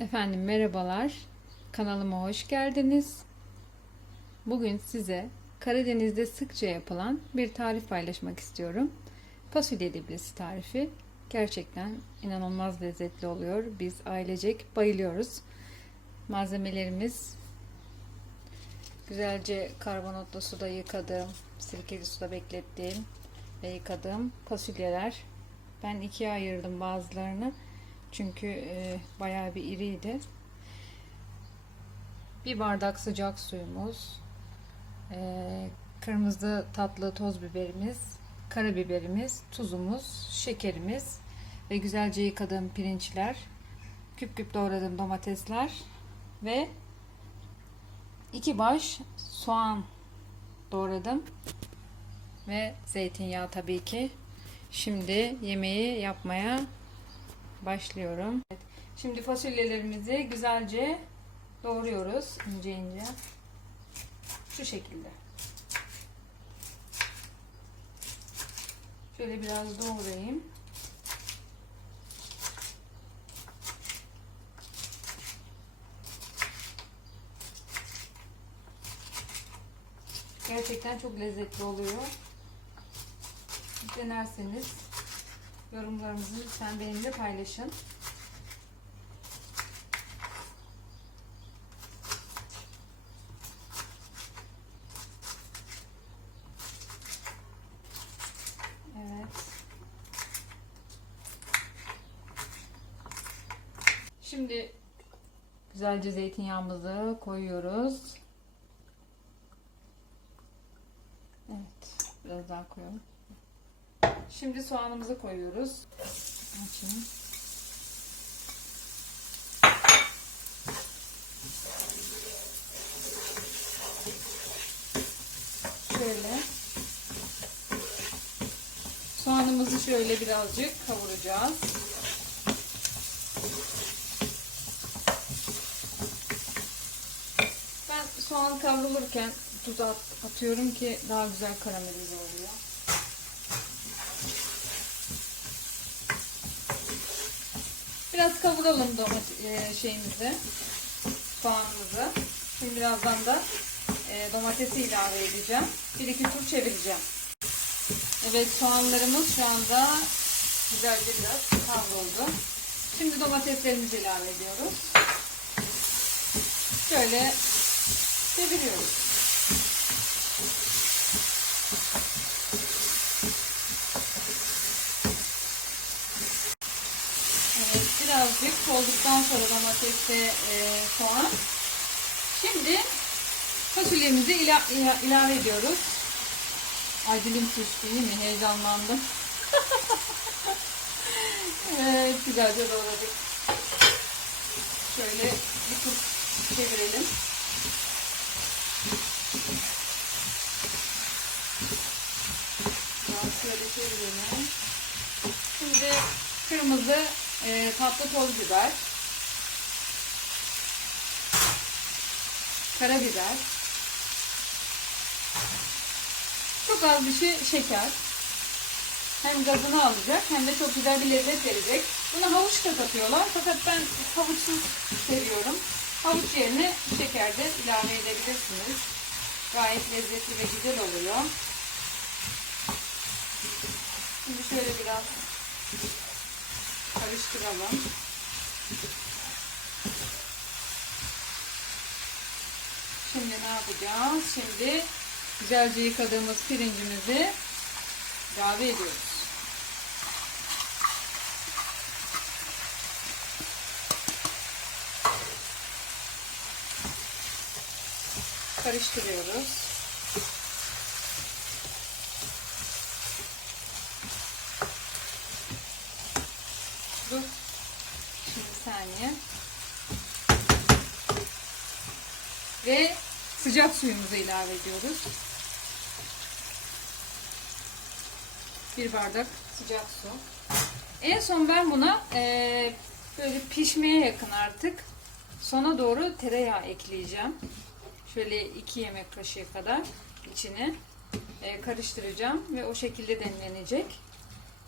Efendim merhabalar. Kanalıma hoş geldiniz. Bugün size Karadeniz'de sıkça yapılan bir tarif paylaşmak istiyorum. Fasulye diblisi tarifi. Gerçekten inanılmaz lezzetli oluyor. Biz ailecek bayılıyoruz. Malzemelerimiz güzelce karbonatlı suda yıkadığım, sirkeli suda beklettiğim ve yıkadığım fasulyeler. Ben ikiye ayırdım bazılarını. Çünkü e, bayağı bir iriydi. Bir bardak sıcak suyumuz, e, kırmızı tatlı toz biberimiz, karabiberimiz, tuzumuz, şekerimiz ve güzelce yıkadığım pirinçler, küp küp doğradığım domatesler ve iki baş soğan doğradım ve zeytinyağı tabii ki. Şimdi yemeği yapmaya başlıyorum. Evet. Şimdi fasulyelerimizi güzelce doğruyoruz ince ince. Şu şekilde. Şöyle biraz doğrayayım. Gerçekten çok lezzetli oluyor. Denerseniz yorumlarınızı lütfen benimle paylaşın. Evet. Şimdi güzelce zeytinyağımızı koyuyoruz. Evet. Biraz daha koyalım. Şimdi soğanımızı koyuyoruz. Açayım. Şöyle. Soğanımızı şöyle birazcık kavuracağız. Ben soğan kavrulurken tuz at, atıyorum ki daha güzel karamelize oluyor. Biraz kavuralım domates şeyimizi, soğanımızı. Şimdi birazdan da e, domatesi ilave edeceğim. Bir iki tur çevireceğim. Evet soğanlarımız şu anda güzelce biraz kavruldu. Şimdi domateslerimizi ilave ediyoruz. Şöyle çeviriyoruz. Evet, birazcık soğuduktan sonra domates ve e, soğan. Şimdi fasulyemizi ila, ila, ilave ediyoruz. Ay dilim suçtu değil mi? Heyecanlandım. evet, güzelce doğradık. Şöyle bir tur çevirelim. Biraz şöyle çevirelim. Şimdi kırmızı e, tatlı toz biber, karabiber, çok az bir şey şeker. Hem gazını alacak hem de çok güzel bir lezzet verecek. Buna havuç da katıyorlar fakat ben havuçsuz seviyorum. Havuç yerine şeker de ilave edebilirsiniz. Gayet lezzetli ve güzel oluyor. Şimdi şöyle biraz karıştıralım. Şimdi ne yapacağız? Şimdi güzelce yıkadığımız pirincimizi ilave ediyoruz. Karıştırıyoruz. Dur. Şimdi bir saniye. Ve sıcak suyumuzu ilave ediyoruz. Bir bardak sıcak su. En son ben buna e, böyle pişmeye yakın artık sona doğru tereyağı ekleyeceğim. Şöyle iki yemek kaşığı kadar içine e, karıştıracağım ve o şekilde demlenecek.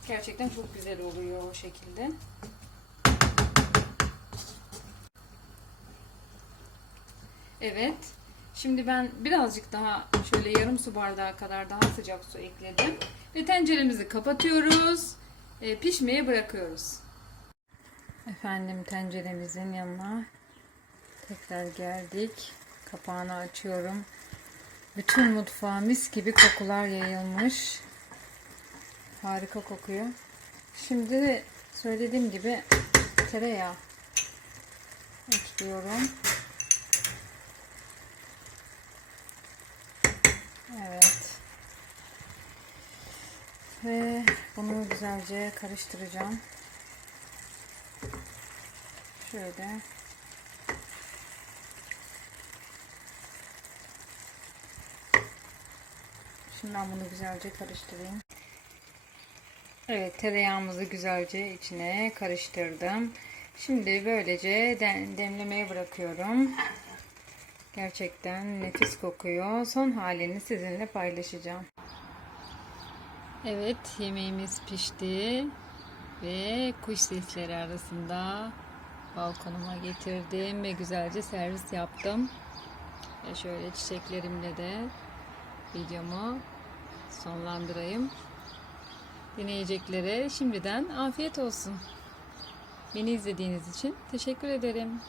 Gerçekten çok güzel oluyor o şekilde. Evet. Şimdi ben birazcık daha şöyle yarım su bardağı kadar daha sıcak su ekledim. Ve tenceremizi kapatıyoruz. E, pişmeye bırakıyoruz. Efendim tenceremizin yanına tekrar geldik. Kapağını açıyorum. Bütün mutfağa mis gibi kokular yayılmış. Harika kokuyor. Şimdi söylediğim gibi tereyağı ekliyorum. Evet. Ve bunu güzelce karıştıracağım. Şöyle. Şimdi ben bunu güzelce karıştırayım. Evet tereyağımızı güzelce içine karıştırdım. Şimdi böylece dem- demlemeye bırakıyorum. Gerçekten nefis kokuyor. Son halini sizinle paylaşacağım. Evet yemeğimiz pişti. Ve kuş sesleri arasında balkonuma getirdim ve güzelce servis yaptım. Ve şöyle çiçeklerimle de videomu sonlandırayım. Dinleyeceklere şimdiden afiyet olsun. Beni izlediğiniz için teşekkür ederim.